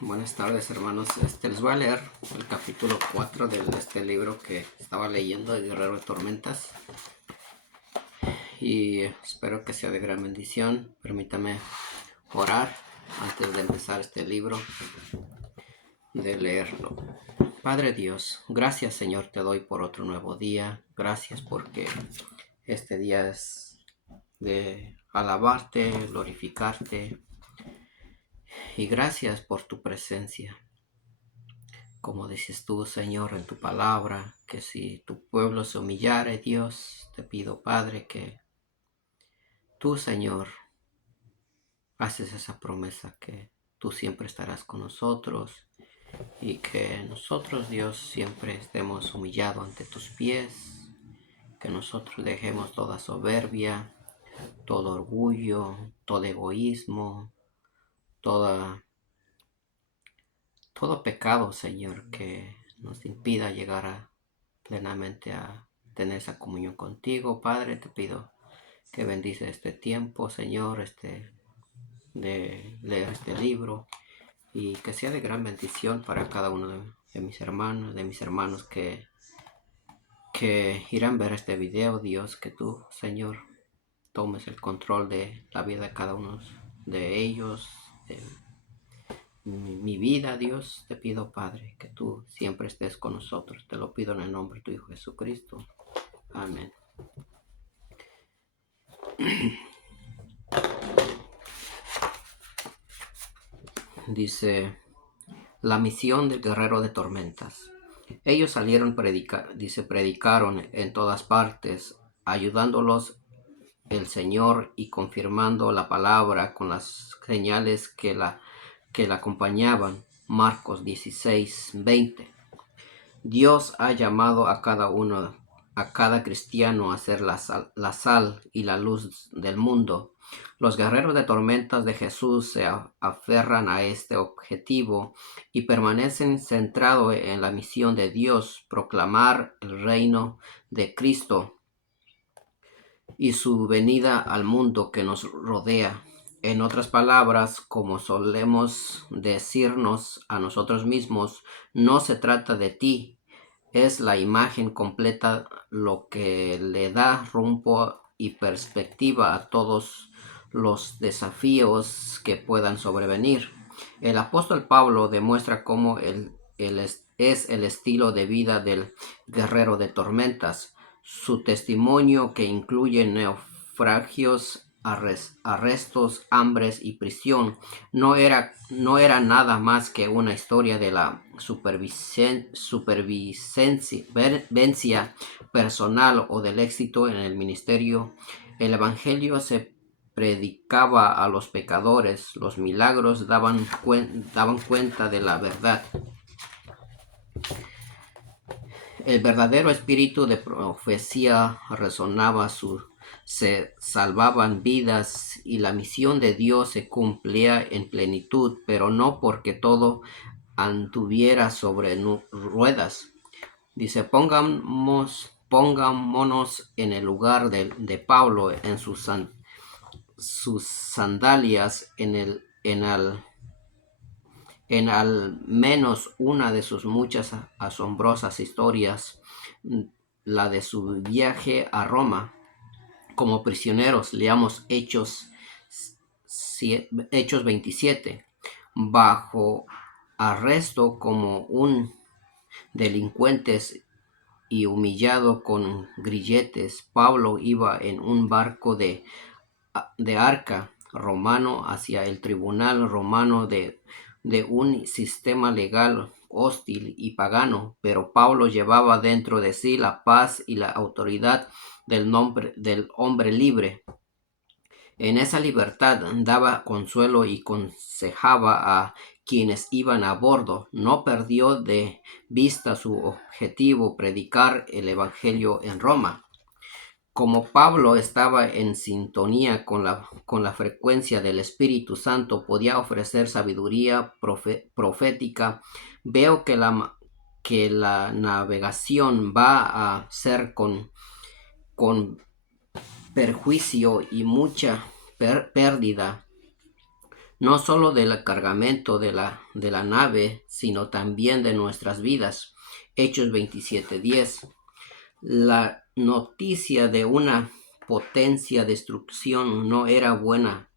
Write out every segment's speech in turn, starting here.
Buenas tardes, hermanos. Les voy a leer el capítulo 4 de este libro que estaba leyendo, de Guerrero de Tormentas, y espero que sea de gran bendición. Permítame orar antes de empezar este libro, de leerlo. Padre Dios, gracias, Señor, te doy por otro nuevo día. Gracias porque este día es de alabarte, glorificarte, y gracias por tu presencia. Como dices tú, Señor, en tu palabra, que si tu pueblo se humillare, Dios, te pido, Padre, que tú, Señor, haces esa promesa, que tú siempre estarás con nosotros y que nosotros, Dios, siempre estemos humillados ante tus pies, que nosotros dejemos toda soberbia, todo orgullo, todo egoísmo, todo pecado, Señor, que nos impida llegar plenamente a tener esa comunión contigo. Padre, te pido que bendice este tiempo, Señor, de leer este libro, y que sea de gran bendición para cada uno de mis hermanos que irán a ver este video. Dios, que tú, Señor, tomes el control de la vida de cada uno de ellos, de mi vida. Dios, te pido, Padre, que tú siempre estés con nosotros. Te lo pido en el nombre de tu Hijo Jesucristo. Amén. Dice: la misión del guerrero de tormentas. Ellos salieron predicaron en todas partes, ayudándolos el Señor y confirmando la palabra con las señales que la acompañaban. Marcos 16:20. Dios ha llamado a cada cristiano a ser la sal y la luz del mundo. Los guerreros de tormentas de Jesús se aferran a este objetivo y permanecen centrados en la misión de Dios: proclamar el reino de Cristo y su venida al mundo que nos rodea. En otras palabras, como solemos decirnos a nosotros mismos, no se trata de ti, es la imagen completa lo que le da rumbo y perspectiva a todos los desafíos que puedan sobrevenir. El apóstol Pablo demuestra cómo es el estilo de vida del guerrero de tormentas. Su testimonio, que incluye naufragios, arrestos, hambres y prisión, no era nada más que una historia de la supervivencia personal o del éxito en el ministerio. El evangelio se predicaba a los pecadores, los milagros daban cuenta de la verdad. El verdadero espíritu de profecía resonaba, se salvaban vidas y la misión de Dios se cumplía en plenitud, pero no porque todo anduviera sobre ruedas. Dice: pongámonos en el lugar de Pablo, en sus sandalias, en al menos una de sus muchas asombrosas historias, la de su viaje a Roma como prisioneros. Leamos Hechos 27. Bajo arresto como un delincuente y humillado con grilletes, Pablo iba en un barco de arca romano hacia el tribunal romano de un sistema legal hostil y pagano, pero Pablo llevaba dentro de sí la paz y la autoridad del hombre libre. En esa libertad daba consuelo y aconsejaba a quienes iban a bordo. No perdió de vista su objetivo: predicar el evangelio en Roma. Como Pablo estaba en sintonía con la frecuencia del Espíritu Santo, podía ofrecer sabiduría profética. Veo que la navegación va a ser con perjuicio y mucha pérdida. no solo del cargamento de la nave, sino también de nuestras vidas. Hechos 27:10. La noticia de una potencia destrucción no era buena.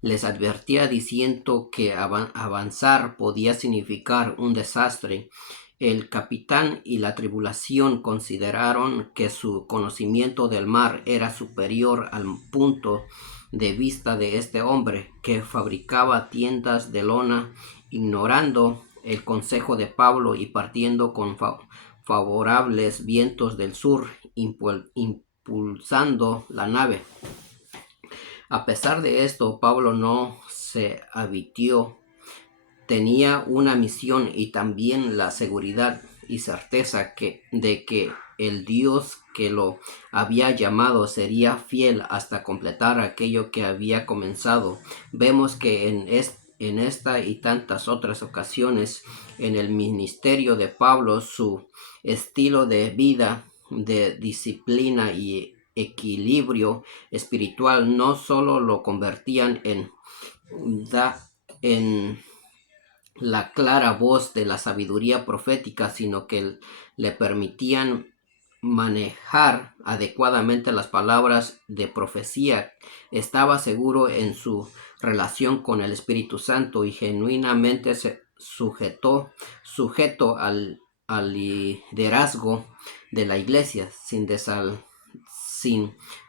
Les advertía diciendo que avanzar podía significar un desastre. El capitán y la tripulación consideraron que su conocimiento del mar era superior al punto de vista de este hombre, que fabricaba tiendas de lona, ignorando el consejo de Pablo y partiendo con favorables vientos del sur, impulsando la nave. A pesar de esto, Pablo no se abatió. Tenía una misión y también la seguridad y certeza de que el Dios que lo había llamado sería fiel hasta completar aquello que había comenzado. Vemos que en esta y tantas otras ocasiones en el ministerio de Pablo, su estilo de vida, de disciplina y equilibrio espiritual no solo lo convertían en la clara voz de la sabiduría profética, sino que le permitían manejar adecuadamente las palabras de profecía. Estaba seguro en su relación con el Espíritu Santo y genuinamente se sujeto al liderazgo de la iglesia, sin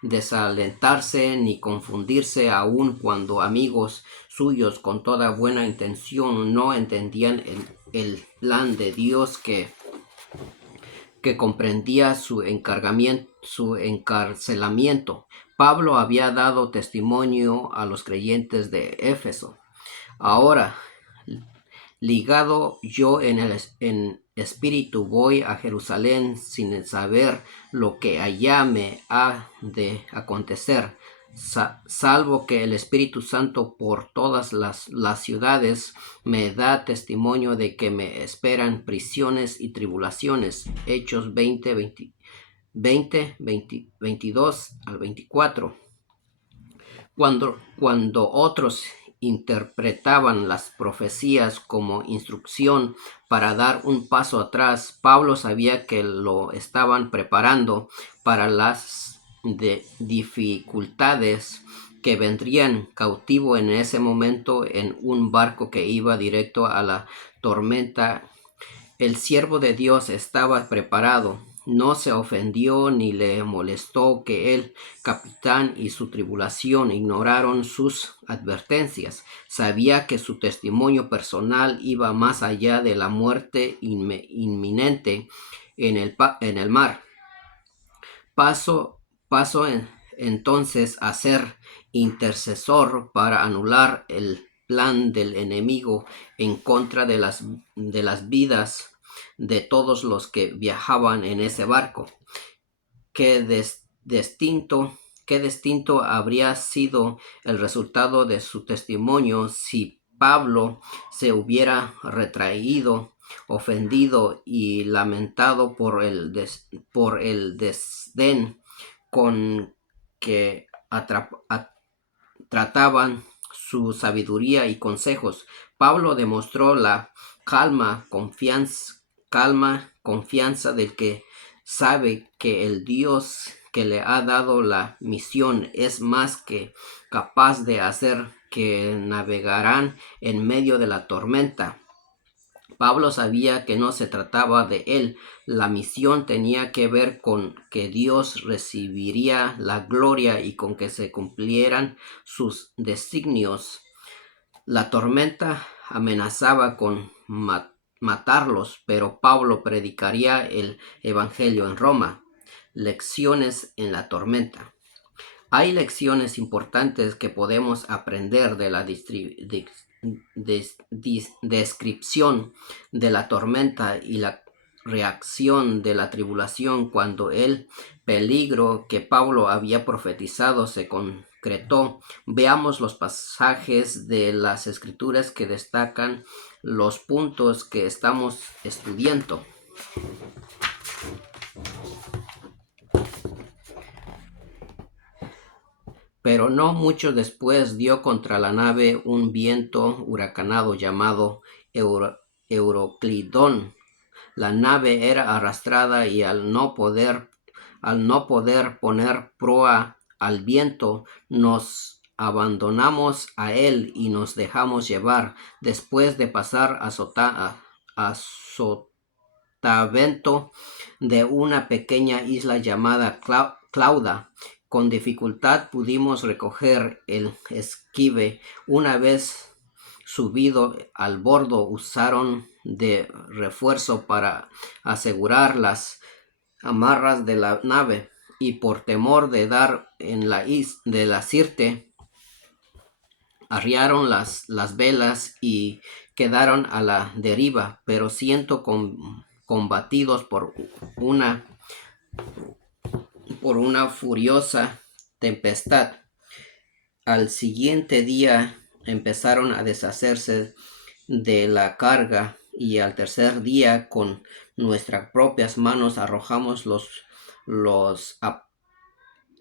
desalentarse ni confundirse, aun cuando amigos suyos con toda buena intención no entendían el plan de Dios que comprendía su encarcelamiento. Pablo había dado testimonio a los creyentes de Éfeso. Ahora, ligado yo en espíritu, voy a Jerusalén sin saber lo que allá me ha de acontecer, salvo que el Espíritu Santo por todas las ciudades me da testimonio de que me esperan prisiones y tribulaciones. Hechos 22 al 24. Cuando otros interpretaban las profecías como instrucción para dar un paso atrás, Pablo sabía que lo estaban preparando para las dificultades que vendrían. Cautivo en ese momento en un barco que iba directo a la tormenta, el siervo de Dios estaba preparado. No se ofendió ni le molestó que el capitán y su tripulación ignoraron sus advertencias. Sabía que su testimonio personal iba más allá de la muerte inminente en el mar. Pasó entonces a ser intercesor para anular el plan del enemigo en contra de las vidas de todos los que viajaban en ese barco. Qué distinto habría sido el resultado de su testimonio si Pablo se hubiera retraído, ofendido y lamentado por el desdén con que trataban su sabiduría y consejos. Pablo demostró la calma confianza del que sabe que el Dios que le ha dado la misión es más que capaz de hacer que navegarán en medio de la tormenta. Pablo sabía que no se trataba de él. La misión tenía que ver con que Dios recibiría la gloria y con que se cumplieran sus designios. La tormenta amenazaba con matarlos, pero Pablo predicaría el evangelio en Roma. Lecciones en la tormenta. Hay lecciones importantes que podemos aprender de la descripción de la tormenta y la reacción de la tribulación cuando el peligro que Pablo había profetizado se concretó. Veamos los pasajes de las Escrituras que destacan los puntos que estamos estudiando. Pero no mucho después dio contra la nave un viento huracanado llamado Euroclidón. La nave era arrastrada y al no poder poner proa al viento, nos abandonamos a él y nos dejamos llevar. Después de pasar a sotavento de una pequeña isla llamada Clauda, con dificultad pudimos recoger el esquive. Una vez subido al bordo, usaron de refuerzo para asegurar las amarras de la nave, y por temor de dar en la de la Sirte, arriaron las velas y quedaron a la deriva, pero siendo combatidos por una furiosa tempestad. Al siguiente día empezaron a deshacerse de la carga, y al tercer día con nuestras propias manos arrojamos los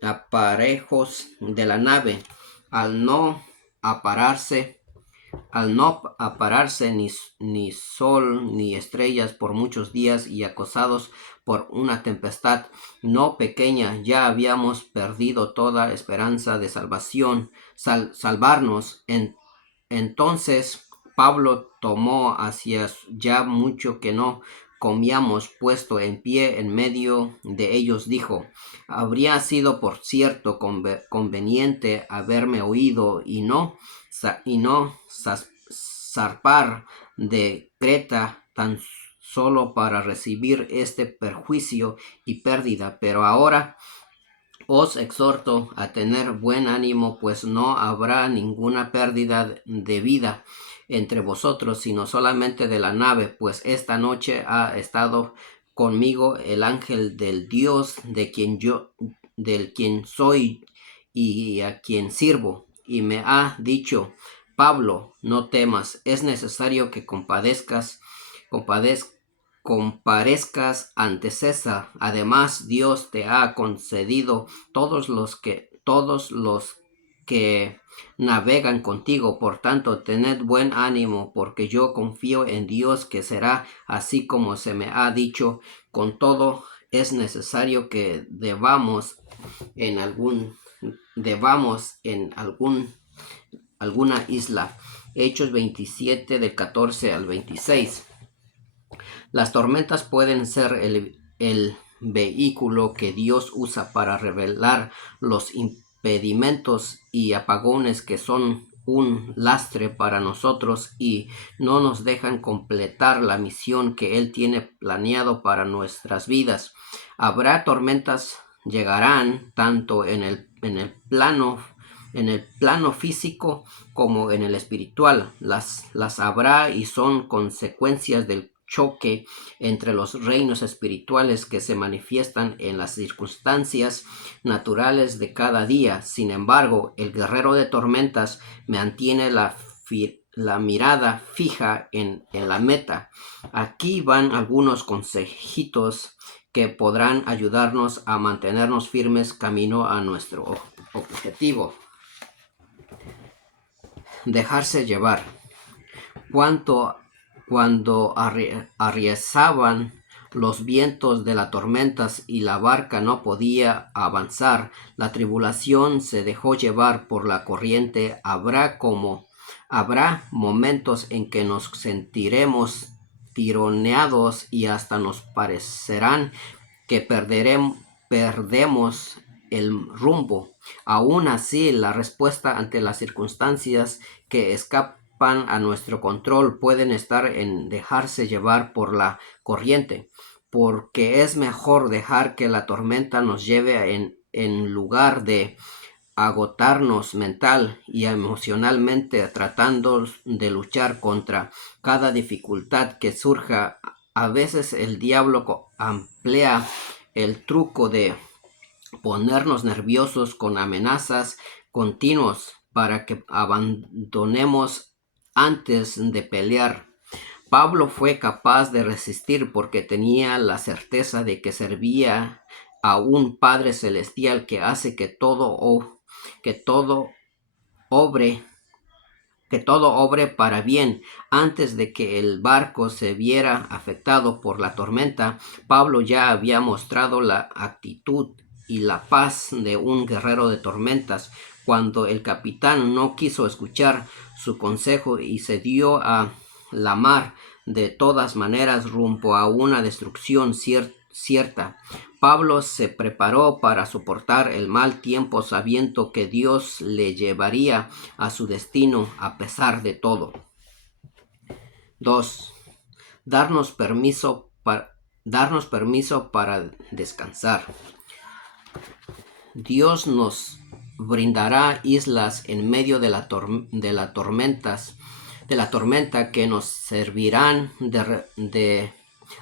aparejos de la nave. Al no apararse ni sol ni estrellas por muchos días, y acosados por una tempestad no pequeña, ya habíamos perdido toda esperanza de salvarnos. Entonces Pablo tomó, hacía ya mucho que no comíamos, puesto en pie en medio de ellos, dijo: habría sido por cierto conveniente haberme oído y no zarpar de Creta tan solo para recibir este perjuicio y pérdida. Pero ahora os exhorto a tener buen ánimo, pues no habrá ninguna pérdida de vida entre vosotros, sino solamente de la nave, pues esta noche ha estado conmigo el ángel del Dios del quien soy y a quien sirvo, y me ha dicho: Pablo, no temas, es necesario que comparezcas ante César. Además, Dios te ha concedido todos los que navegan contigo. Por tanto, tened buen ánimo, porque yo confío en Dios que será así como se me ha dicho. Con todo, es necesario que debamos en alguna isla. Hechos 27 del 14 al 26. Las tormentas pueden ser el vehículo que Dios usa para revelar los impedimentos y apagones que son un lastre para nosotros y no nos dejan completar la misión que Él tiene planeado para nuestras vidas. Habrá tormentas, llegarán tanto en el plano físico como en el espiritual. Las habrá y son consecuencias del choque entre los reinos espirituales que se manifiestan en las circunstancias naturales de cada día. Sin embargo, el guerrero de tormentas mantiene la mirada fija en la meta. Aquí van algunos consejitos que podrán ayudarnos a mantenernos firmes camino a nuestro objetivo. Dejarse llevar. Cuando arresaban los vientos de las tormentas y la barca no podía avanzar, la tribulación se dejó llevar por la corriente. Habrá momentos en que nos sentiremos tironeados y hasta nos parecerán que perdemos el rumbo. Aún así, la respuesta ante las circunstancias que escapan a nuestro control pueden estar en dejarse llevar por la corriente, porque es mejor dejar que la tormenta nos lleve en lugar de agotarnos mental y emocionalmente tratando de luchar contra cada dificultad que surja. A veces el diablo emplea el truco de ponernos nerviosos con amenazas continuos para que abandonemos antes de pelear. Pablo fue capaz de resistir porque tenía la certeza de que servía a un Padre Celestial que hace que todo que todo obre para bien. Antes de que el barco se viera afectado por la tormenta, Pablo ya había mostrado la actitud y la paz de un guerrero de tormentas. Cuando el capitán no quiso escuchar su consejo y se dio a la mar de todas maneras rumbo a una destrucción cierta, Pablo se preparó para soportar el mal tiempo sabiendo que Dios le llevaría a su destino a pesar de todo. 2. Darnos permiso para descansar. Dios nos brindará islas en medio de la tormenta que nos servirán de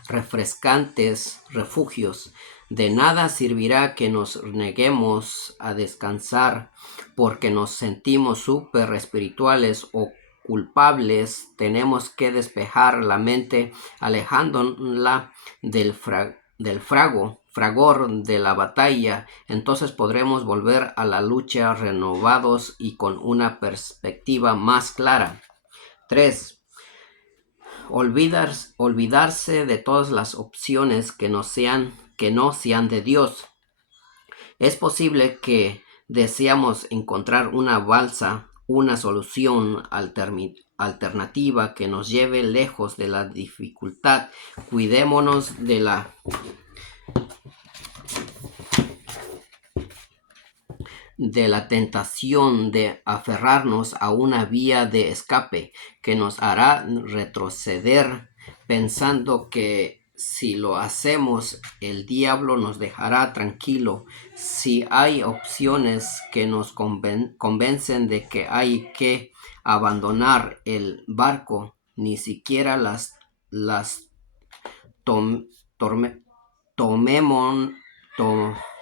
refrescantes refugios. De nada servirá que nos neguemos a descansar porque nos sentimos súper espirituales o culpables. Tenemos que despejar la mente alejándola del fragor de la batalla. Entonces podremos volver a la lucha renovados y con una perspectiva más clara. 3. Olvidarse de todas las opciones que no sean de Dios. Es posible que deseamos encontrar una balsa, una solución alternativa que nos lleve lejos de la dificultad. Cuidémonos de la tentación de aferrarnos a una vía de escape que nos hará retroceder pensando que si lo hacemos el diablo nos dejará tranquilo. Si hay opciones que nos convencen de que hay que abandonar el barco, ni siquiera las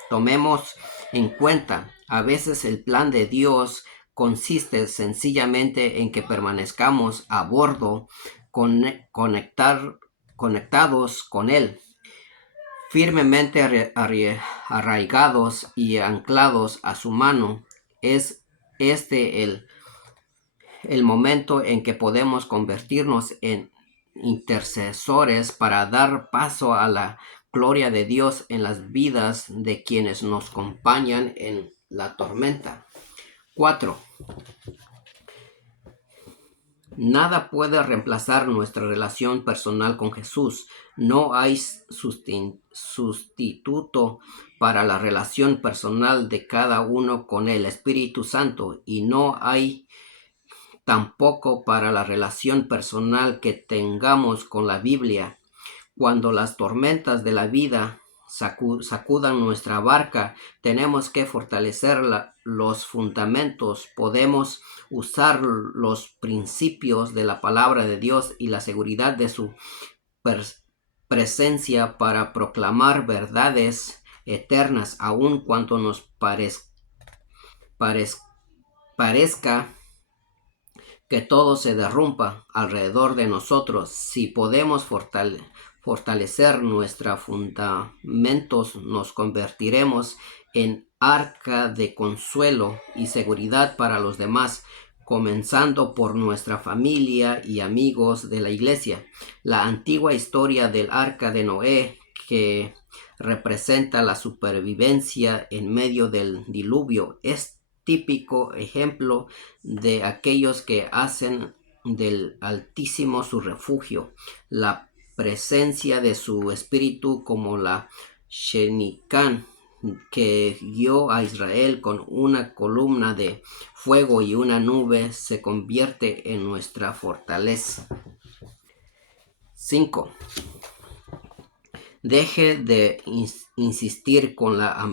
tomemos en cuenta. A veces el plan de Dios consiste sencillamente en que permanezcamos a bordo, conectados con Él, firmemente arraigados y anclados a su mano. Es este el momento en que podemos convertirnos en intercesores para dar paso a la gloria de Dios en las vidas de quienes nos acompañan en la tormenta. 4. Nada puede reemplazar nuestra relación personal con Jesús. No hay sustituto para la relación personal de cada uno con el Espíritu Santo, y no hay tampoco para la relación personal que tengamos con la Biblia. Cuando las tormentas de la vida sacudan nuestra barca, tenemos que fortalecer los fundamentos. Podemos usar los principios de la palabra de Dios y la seguridad de su presencia para proclamar verdades eternas, aun cuando nos parezca que todo se derrumba alrededor de nosotros. Si podemos fortalecer nuestros fundamentos, nos convertiremos en arca de consuelo y seguridad para los demás, comenzando por nuestra familia y amigos de la iglesia. La antigua historia del arca de Noé, que representa la supervivencia en medio del diluvio, es típico ejemplo de aquellos que hacen del Altísimo su refugio, la presencia de su espíritu como la Shekinah que guió a Israel con una columna de fuego y una nube, se convierte en nuestra fortaleza. 5. Deje de insistir con la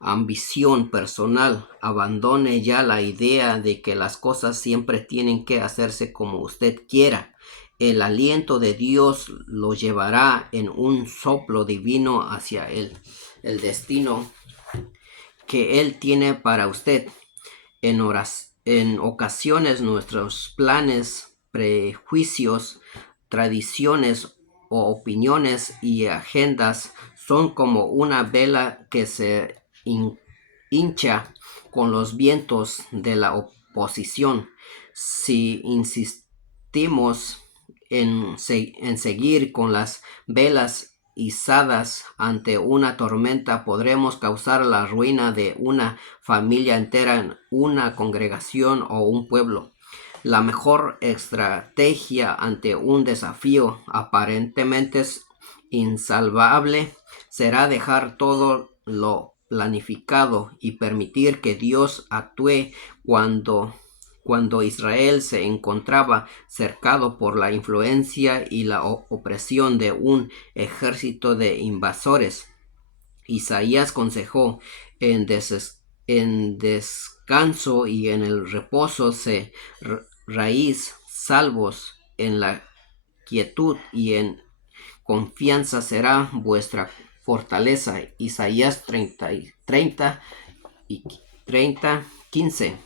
ambición personal. Abandone ya la idea de que las cosas siempre tienen que hacerse como usted quiera. El aliento de Dios lo llevará en un soplo divino hacia el destino que Él tiene para usted. En ocasiones nuestros planes, prejuicios, tradiciones o opiniones y agendas son como una vela que se hincha con los vientos de la oposición. Si insistimos en seguir con las velas izadas ante una tormenta, podremos causar la ruina de una familia entera, una congregación o un pueblo. La mejor estrategia ante un desafío aparentemente insalvable será dejar todo lo planificado y permitir que Dios actúe. Cuando Israel se encontraba cercado por la influencia y la opresión de un ejército de invasores, Isaías aconsejó: en descanso y en el reposo se raíz, salvos en la quietud y en confianza será vuestra fortaleza. Isaías 30:15.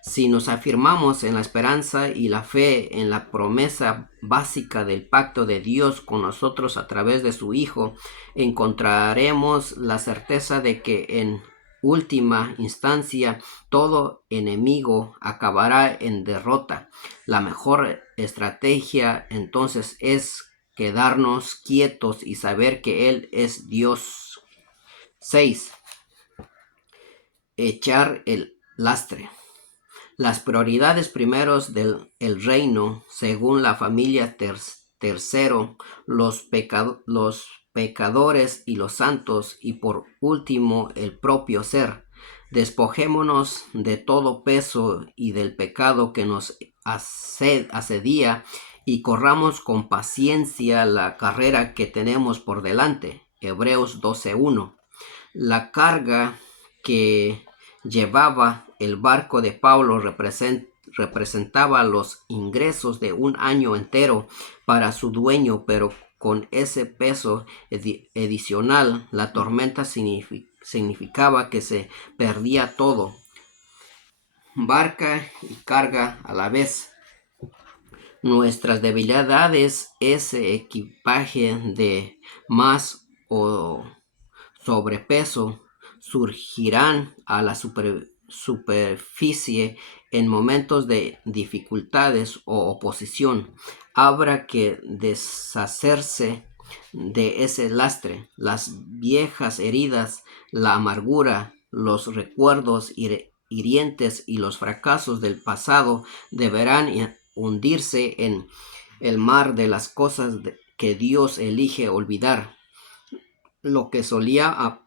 Si nos afirmamos en la esperanza y la fe en la promesa básica del pacto de Dios con nosotros a través de su Hijo, encontraremos la certeza de que en última instancia todo enemigo acabará en derrota. La mejor estrategia entonces es quedarnos quietos y saber que Él es Dios. 6. Echar el lastre. Las prioridades primeros del reino, según la familia. Tercero, los pecadores y los santos, y por último el propio ser. Despojémonos de todo peso y del pecado que nos asedia y corramos con paciencia la carrera que tenemos por delante. Hebreos 12:1. La carga que llevaba el barco de Pablo representaba los ingresos de un año entero para su dueño, pero con ese peso adicional, la tormenta significaba que se perdía todo, barca y carga a la vez. Nuestras debilidades, ese equipaje de más o sobrepeso, surgirán a la superficie en momentos de dificultades o oposición. Habrá que deshacerse de ese lastre, las viejas heridas, la amargura, los recuerdos hirientes y los fracasos del pasado deberán hundirse en el mar de las cosas que Dios elige olvidar. Lo que solía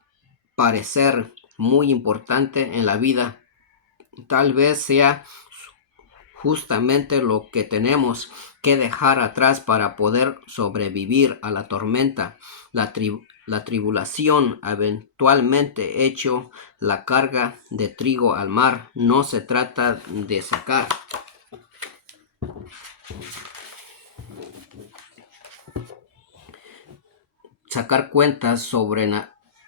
parecer muy importante en la vida tal vez sea justamente lo que tenemos que dejar atrás para poder sobrevivir a la tormenta. La tribulación eventualmente echó la carga de trigo al mar. No se trata de sacar cuentas sobre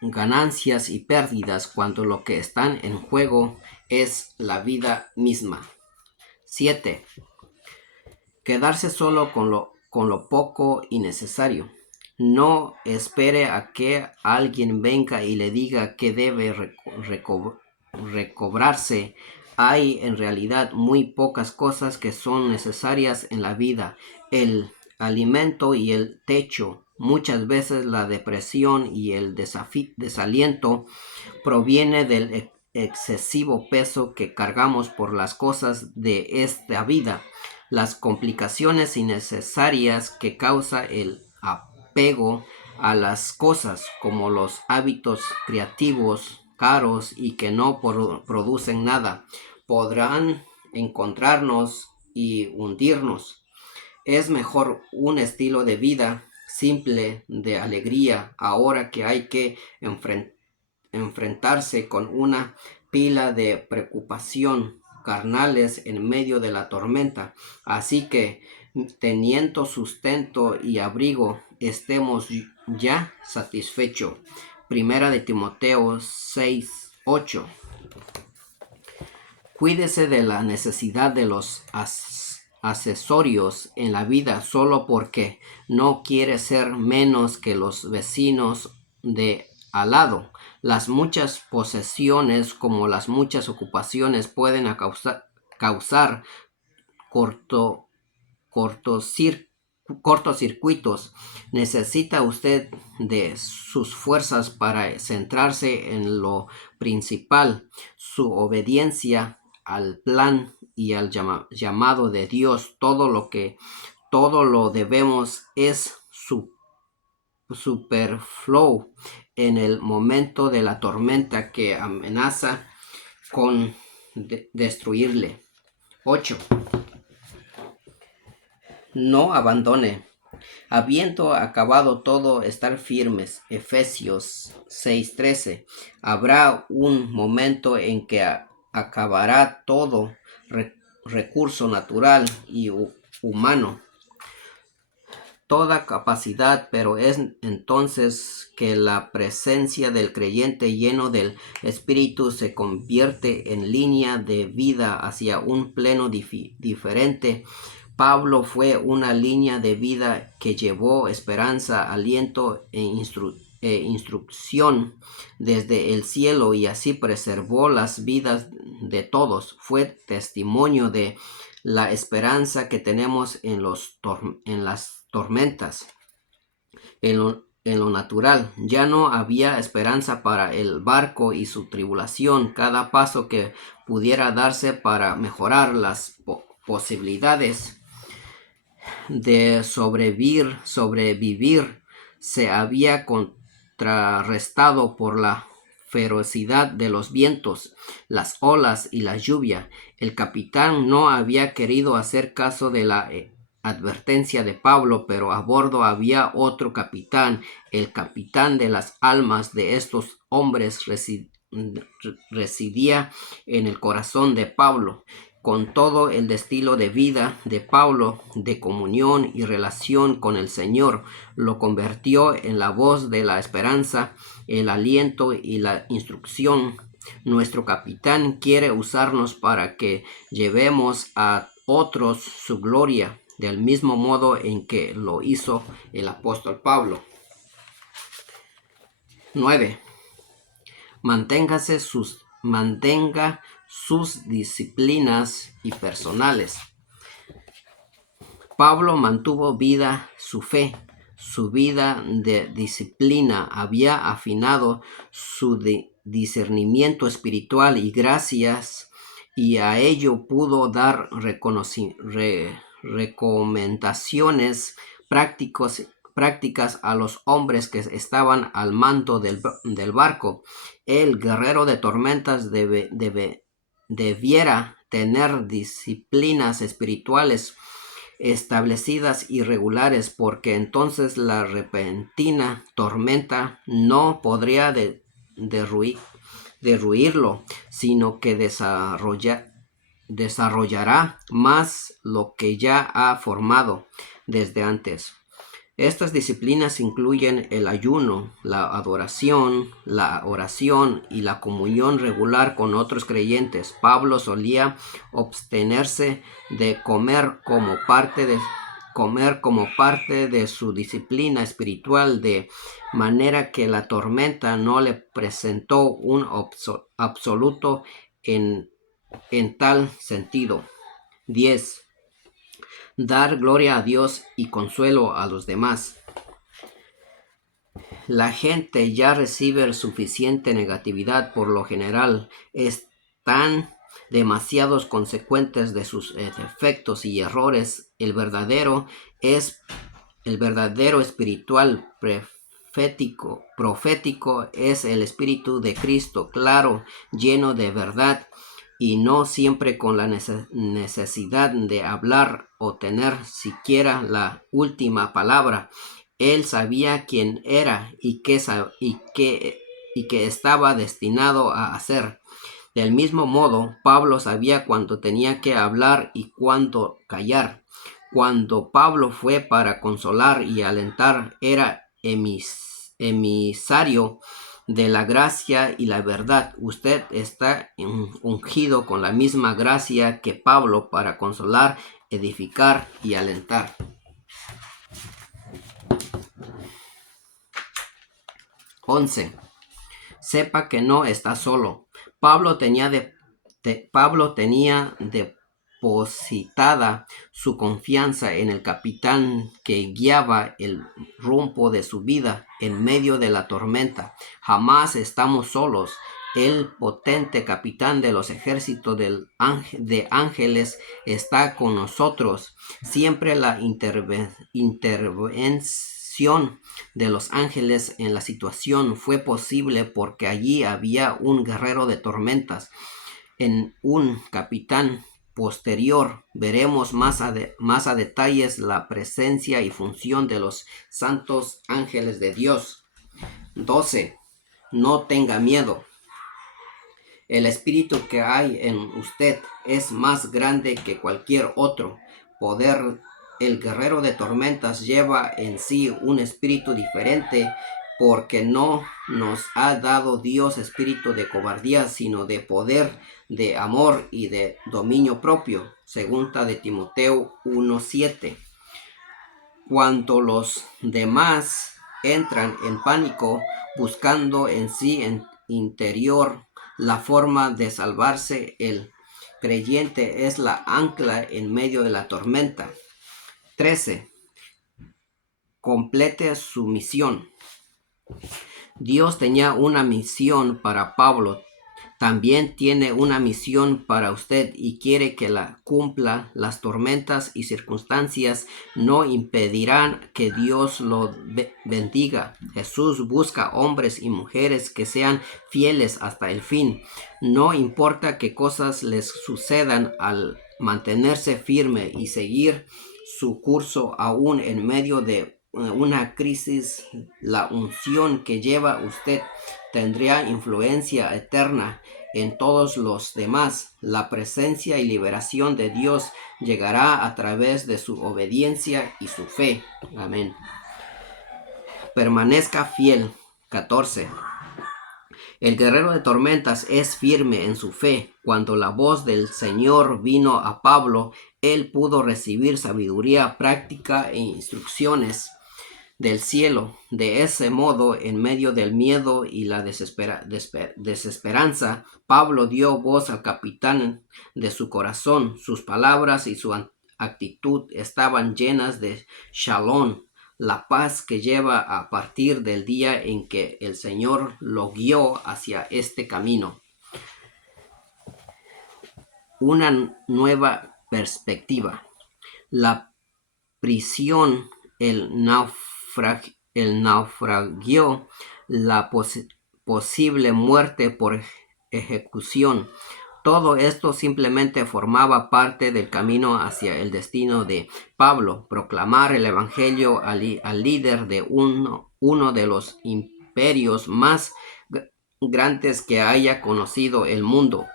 ganancias y pérdidas cuando lo que está en juego es la vida misma. 7. Quedarse solo con lo poco y necesario. No espere a que alguien venga y le diga que debe recobrarse. Hay en realidad muy pocas cosas que son necesarias en la vida: el alimento y el techo. Muchas veces la depresión y el desaliento proviene del excesivo peso que cargamos por las cosas de esta vida, las complicaciones innecesarias que causa el apego a las cosas, como los hábitos creativos caros y que no producen nada, podrán encontrarnos y hundirnos. Es mejor un estilo de vida simple de alegría ahora que hay que enfrentarse con una pila de preocupación carnales en medio de la tormenta. Así que, teniendo sustento y abrigo, estemos ya satisfechos. Primera de Timoteo 6:8. Cuídese de la necesidad de los accesorios en la vida solo porque no quiere ser menos que los vecinos de al lado. Las muchas posesiones como las muchas ocupaciones pueden causar corto, cortocir- cortocircuitos. Necesita usted de sus fuerzas para centrarse en lo principal, su obediencia al plan y al llamado de Dios. Todo lo debemos es superfluo en el momento de la tormenta que amenaza con destruirle. 8. No abandone. Habiendo acabado todo, estar firmes. Efesios 6:13. Habrá un momento en que acabará todo recurso natural y humano, toda capacidad, pero es entonces que la presencia del creyente lleno del Espíritu se convierte en línea de vida hacia un pleno diferente. Pablo fue una línea de vida que llevó esperanza, aliento e instrucción desde el cielo y así preservó las vidas de todos. Fue testimonio de la esperanza que tenemos en las tormentas. En lo natural, ya no había esperanza para el barco y su tribulación. Cada paso que pudiera darse para mejorar las posibilidades de sobrevivir se había contrarrestado por la ferocidad de los vientos, las olas y la lluvia. El capitán no había querido hacer caso de la advertencia de Pablo, pero a bordo había otro capitán, el capitán de las almas de estos hombres residía en el corazón de Pablo. Con todo el estilo de vida de Pablo, de comunión y relación con el Señor, lo convirtió en la voz de la esperanza, el aliento y la instrucción. Nuestro capitán quiere usarnos para que llevemos a otros su gloria, del mismo modo en que lo hizo el apóstol Pablo. 9. Mantenga sus disciplinas y personales. Pablo mantuvo vida su fe, su vida de disciplina, había afinado su discernimiento espiritual y gracias y a ello pudo dar recomendaciones prácticas a los hombres que estaban al mando del barco. El guerrero de tormentas debiera tener disciplinas espirituales establecidas y regulares, porque entonces la repentina tormenta no podría derruirlo, sino que desarrollará más lo que ya ha formado desde antes. Estas disciplinas incluyen el ayuno, la adoración, la oración y la comunión regular con otros creyentes. Pablo solía abstenerse de comer como parte de su disciplina espiritual, de manera que la tormenta no le presentó un absoluto en tal sentido. 10. Dar gloria a Dios y consuelo a los demás. La gente ya recibe suficiente negatividad por lo general. Están demasiados consecuentes de sus defectos y errores. El verdadero espiritual profético es el Espíritu de Cristo, claro, lleno de verdad, y no siempre con la necesidad de hablar o tener siquiera la última palabra. Él sabía quién era y qué estaba destinado a hacer. Del mismo modo, Pablo sabía cuándo tenía que hablar y cuándo callar. Cuando Pablo fue para consolar y alentar, era emisario de la gracia y la verdad. Usted está ungido con la misma gracia que Pablo para consolar, edificar y alentar. 11. sepa que no está solo. Pablo tenía depositada su confianza en el capitán que guiaba el rumbo de su vida en medio de la tormenta. Jamás estamos solos. El potente capitán de los ejércitos de ángeles está con nosotros. Siempre la intervención de los ángeles en la situación fue posible porque allí había un guerrero de tormentas. En un capitán posterior veremos más a detalles la presencia y función de los santos ángeles de Dios. 12. No tenga miedo. El espíritu que hay en usted es más grande que cualquier otro poder. El guerrero de tormentas lleva en sí un espíritu diferente, porque no nos ha dado Dios espíritu de cobardía, sino de poder, de amor y de dominio propio. Segunda de Timoteo 1:7. Cuando los demás entran en pánico, buscando en sí interior la forma de salvarse, el creyente es la ancla en medio de la tormenta. 13. Complete su misión. Dios tenía una misión para Pablo. También tiene una misión para usted y quiere que la cumpla. Las tormentas y circunstancias no impedirán que Dios lo bendiga. Jesús busca hombres y mujeres que sean fieles hasta el fin. No importa qué cosas les sucedan, al mantenerse firme y seguir su curso aún en medio de una crisis, la unción que lleva usted tendrá influencia eterna en todos los demás. La presencia y liberación de Dios llegará a través de su obediencia y su fe. Amén. Permanezca fiel. 14. El guerrero de tormentas es firme en su fe. Cuando la voz del Señor vino a Pablo, él pudo recibir sabiduría práctica e instrucciones del cielo. De ese modo, en medio del miedo y la desesperanza, Pablo dio voz al capitán de su corazón. Sus palabras y su actitud estaban llenas de shalom, la paz que lleva a partir del día en que el Señor lo guió hacia este camino. Una nueva perspectiva. La prisión, el naufragio, la posible muerte por ejecución. Todo esto simplemente formaba parte del camino hacia el destino de Pablo: proclamar el evangelio al líder de uno de los imperios más grandes que haya conocido el mundo.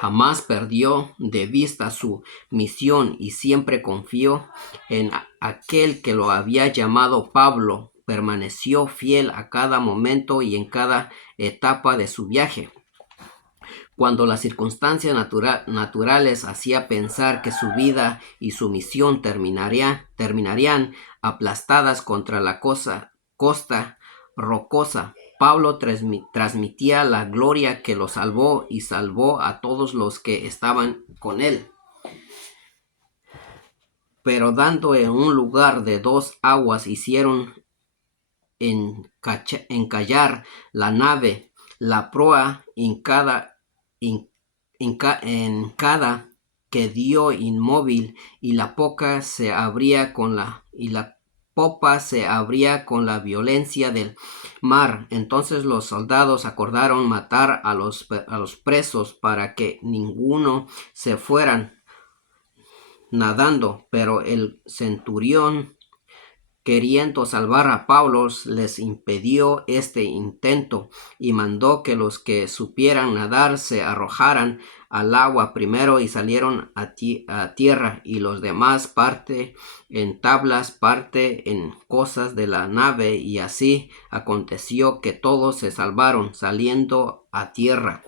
Jamás perdió de vista su misión y siempre confió en aquel que lo había llamado. Pablo permaneció fiel a cada momento y en cada etapa de su viaje. Cuando las circunstancias naturales hacían pensar que su vida y su misión terminarían aplastadas contra la costa rocosa, Pablo transmitía la gloria que lo salvó y salvó a todos los que estaban con él. Pero dando en un lugar de 2 aguas, hicieron encallar la nave, la proa hincada quedó inmóvil, y la popa se abría con la violencia del mar. Entonces los soldados acordaron matar a los presos para que ninguno se fueran nadando, pero el centurión, queriendo salvar a Pablo, les impidió este intento y mandó que los que supieran nadar se arrojaran al agua primero y salieron a tierra, y los demás parte en tablas, parte en cosas de la nave, y así aconteció que todos se salvaron saliendo a tierra.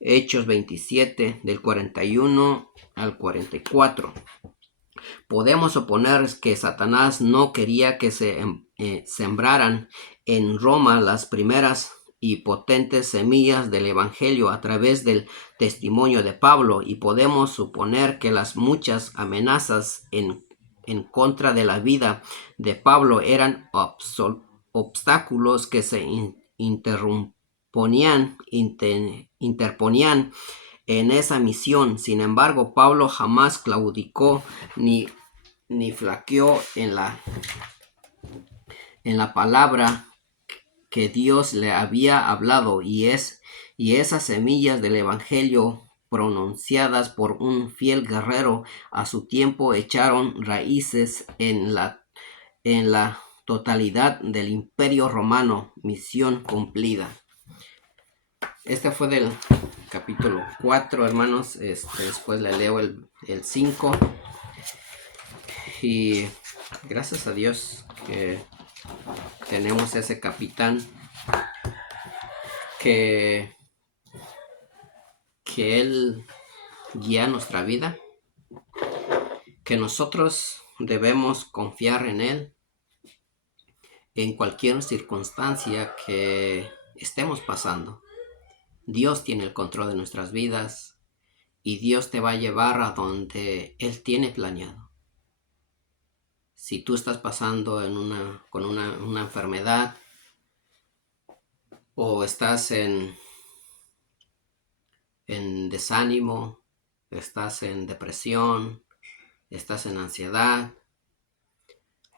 Hechos 27 del 41 al 44. Podemos suponer que Satanás no quería que se sembraran en Roma las primeras y potentes semillas del Evangelio a través del testimonio de Pablo, y podemos suponer que las muchas amenazas en contra de la vida de Pablo eran obstáculos que se interponían en esa misión. Sin embargo, Pablo jamás claudicó ni flaqueó en la palabra que Dios le había hablado, y esas semillas del Evangelio pronunciadas por un fiel guerrero a su tiempo echaron raíces en la totalidad del Imperio Romano. Misión cumplida. Este fue del capítulo 4, hermanos. Después le leo el 5. Y gracias a Dios que tenemos ese capitán que él guía nuestra vida, que nosotros debemos confiar en él en cualquier circunstancia que estemos pasando. Dios tiene el control de nuestras vidas y Dios te va a llevar a donde él tiene planeado. Si tú estás pasando con una enfermedad, o estás en desánimo, estás en depresión, estás en ansiedad,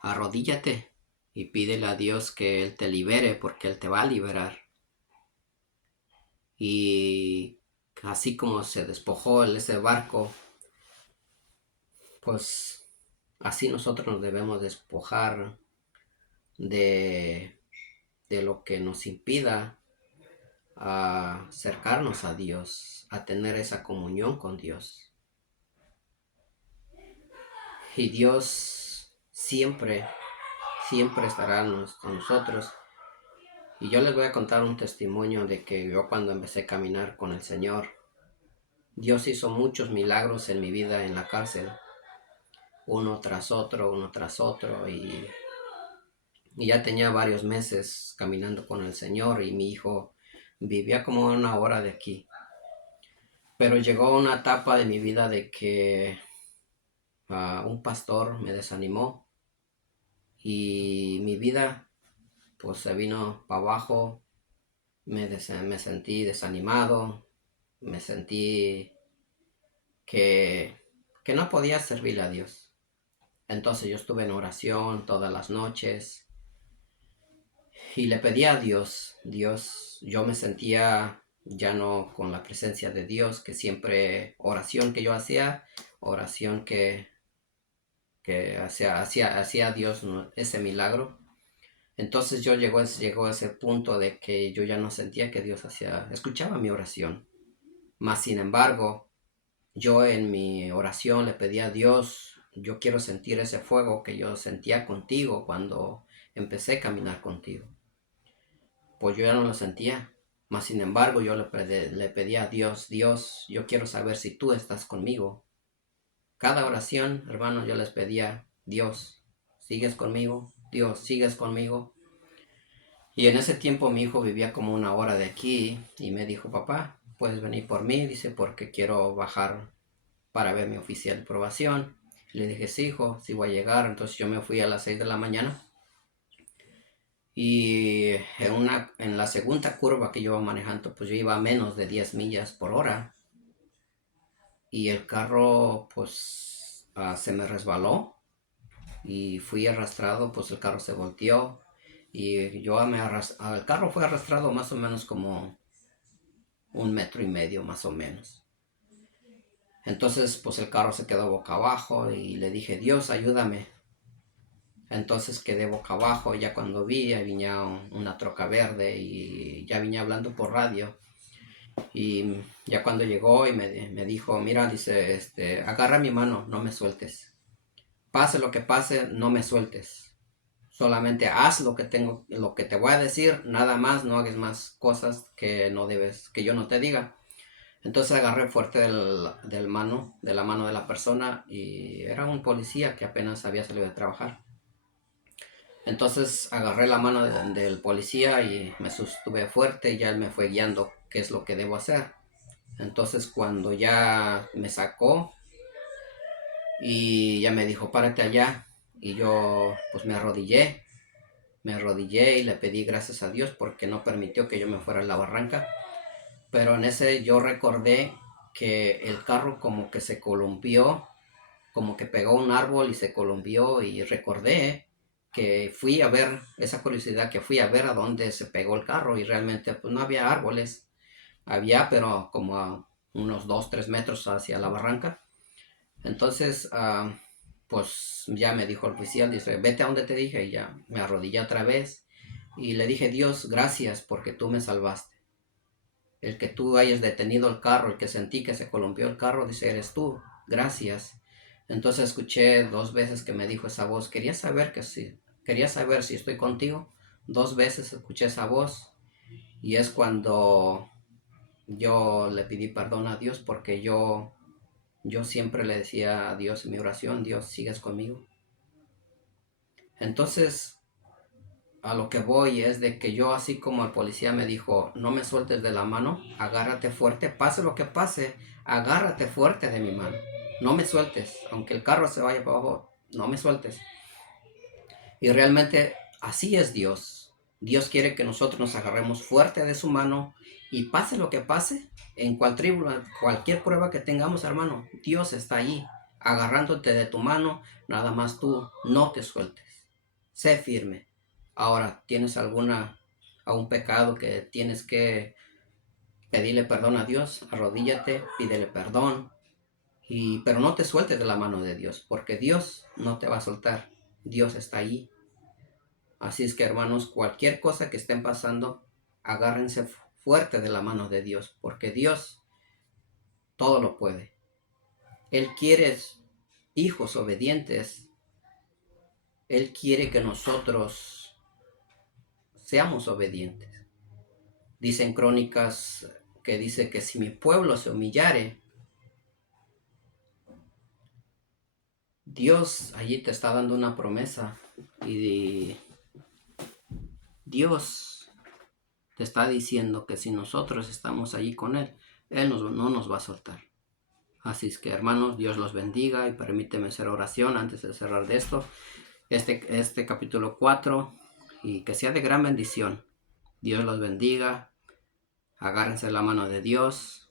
arrodíllate y pídele a Dios que Él te libere, porque Él te va a liberar. Y así como se despojó ese barco, pues así nosotros nos debemos despojar de lo que nos impida a acercarnos a Dios, a tener esa comunión con Dios. Y Dios siempre estará con nosotros. Y yo les voy a contar un testimonio de que yo, cuando empecé a caminar con el Señor, Dios hizo muchos milagros en mi vida en la cárcel, uno tras otro, y ya tenía varios meses caminando con el Señor, y mi hijo vivía como a 1 hora de aquí. Pero llegó una etapa de mi vida de que un pastor me desanimó y mi vida pues se vino para abajo. Me sentí desanimado, me sentí que no podía servirle a Dios. Entonces yo estuve en oración todas las noches y le pedí a Dios. Yo me sentía ya no con la presencia de Dios, que siempre oración que yo hacía, oración que hacía Dios ese milagro. Entonces llegó a ese punto de que yo ya no sentía que Dios escuchaba mi oración. Mas sin embargo, yo en mi oración le pedí a Dios, yo quiero sentir ese fuego que yo sentía contigo cuando empecé a caminar contigo. Pues yo ya no lo sentía. Mas sin embargo, yo le pedí a Dios, yo quiero saber si tú estás conmigo. Cada oración, hermanos, yo les pedía, Dios, ¿sigues conmigo? Dios, ¿sigues conmigo? Y en ese tiempo mi hijo vivía como 1 hora de aquí y me dijo, papá, ¿puedes venir por mí? Dice, porque quiero bajar para ver mi oficial de aprobación. Le dije, sí, hijo, sí voy a llegar. Entonces yo me fui a las 6 de la mañana. Y en la segunda curva que yo iba manejando, pues yo iba a menos de 10 millas por hora. Y el carro, pues, se me resbaló. Y fui arrastrado, pues el carro se volteó. Y el carro fue arrastrado más o menos como 1,5 metros, más o menos. Entonces, pues el carro se quedó boca abajo y le dije, Dios, ayúdame. Entonces quedé boca abajo. Ya cuando vi, venía una troca verde y ya venía hablando por radio. Y ya cuando llegó y me dijo, mira, dice, agarra mi mano, no me sueltes. Pase lo que pase, no me sueltes. Solamente haz lo que te voy a decir, nada más, no hagas más cosas que no debes, que yo no te diga. Entonces agarré fuerte de la mano de la persona, y era un policía que apenas había salido de trabajar. Entonces agarré la mano del policía y me sostuve fuerte y ya él me fue guiando qué es lo que debo hacer. Entonces cuando ya me sacó y ya me dijo, párate allá, y yo pues me arrodillé y le pedí gracias a Dios porque no permitió que yo me fuera a la barranca. Pero en ese yo recordé que el carro como que se columpió, como que pegó un árbol y se columpió, y recordé que fui a ver, esa curiosidad, que fui a ver a dónde se pegó el carro y realmente pues no había árboles, había pero como a unos 2, 3 metros hacia la barranca. Entonces pues ya me dijo el oficial, dice, vete a donde te dije, y ya me arrodillé otra vez y le dije, Dios, gracias porque tú me salvaste. El que tú hayas detenido el carro, el que sentí que se columpió el carro, dice, eres tú, gracias. Entonces escuché 2 veces que me dijo esa voz, quería saber si estoy contigo. 2 veces escuché esa voz y es cuando yo le pedí perdón a Dios porque yo siempre le decía a Dios en mi oración, Dios, sigues conmigo. Entonces a lo que voy es de que yo, así como el policía me dijo, no me sueltes de la mano, agárrate fuerte, pase lo que pase, agárrate fuerte de mi mano, no me sueltes, aunque el carro se vaya para abajo, no me sueltes. Y realmente así es Dios. Dios quiere que nosotros nos agarremos fuerte de su mano y pase lo que pase, en cualquier prueba que tengamos, hermano, Dios está allí, agarrándote de tu mano, nada más tú no te sueltes. Sé firme. Ahora, ¿tienes algún pecado que tienes que pedirle perdón a Dios? Arrodíllate, pídele perdón, pero no te sueltes de la mano de Dios, porque Dios no te va a soltar. Dios está allí. Así es que, hermanos, cualquier cosa que estén pasando, agárrense fuerte de la mano de Dios, porque Dios todo lo puede. Él quiere hijos obedientes. Él quiere que nosotros seamos obedientes. Dicen Crónicas que dice que si mi pueblo se humillare, Dios allí te está dando una promesa y Dios te está diciendo que si nosotros estamos allí con Él, Él no nos va a soltar. Así es que, hermanos, Dios los bendiga y permíteme hacer oración antes de cerrar de esto, este capítulo 4, y que sea de gran bendición. Dios los bendiga, agárrense la mano de Dios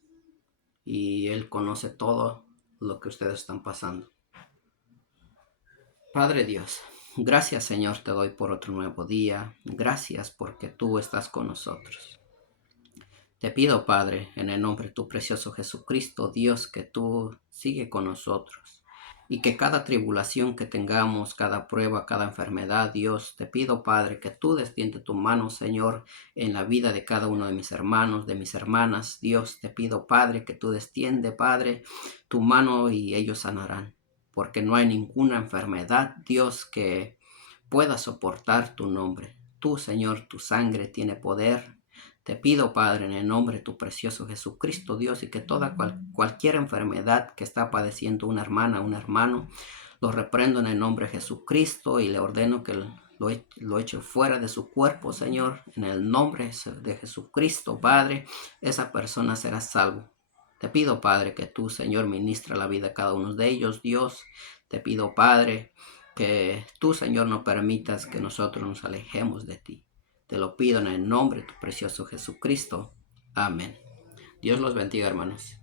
y Él conoce todo lo que ustedes están pasando. Padre Dios, gracias Señor te doy por otro nuevo día, gracias porque tú estás con nosotros. Te pido, Padre, en el nombre de tu precioso Jesucristo, Dios, que tú sigue con nosotros y que cada tribulación que tengamos, cada prueba, cada enfermedad, Dios, te pido, Padre, que tú destiende tu mano, Señor, en la vida de cada uno de mis hermanos, de mis hermanas. Dios, te pido, Padre, que tú destiende, Padre, tu mano y ellos sanarán, porque no hay ninguna enfermedad, Dios, que pueda soportar tu nombre. Tú, Señor, tu sangre tiene poder. Te pido, Padre, en el nombre de tu precioso Jesucristo, Dios, y que cualquier enfermedad que está padeciendo una hermana, un hermano, lo reprendo en el nombre de Jesucristo y le ordeno que lo eche fuera de su cuerpo, Señor, en el nombre de Jesucristo, Padre, esa persona será salvo. Te pido, Padre, que tú, Señor, ministra la vida de cada uno de ellos, Dios. Te pido, Padre, que tú, Señor, no permitas que nosotros nos alejemos de ti. Te lo pido en el nombre de tu precioso Jesucristo. Amén. Dios los bendiga, hermanos.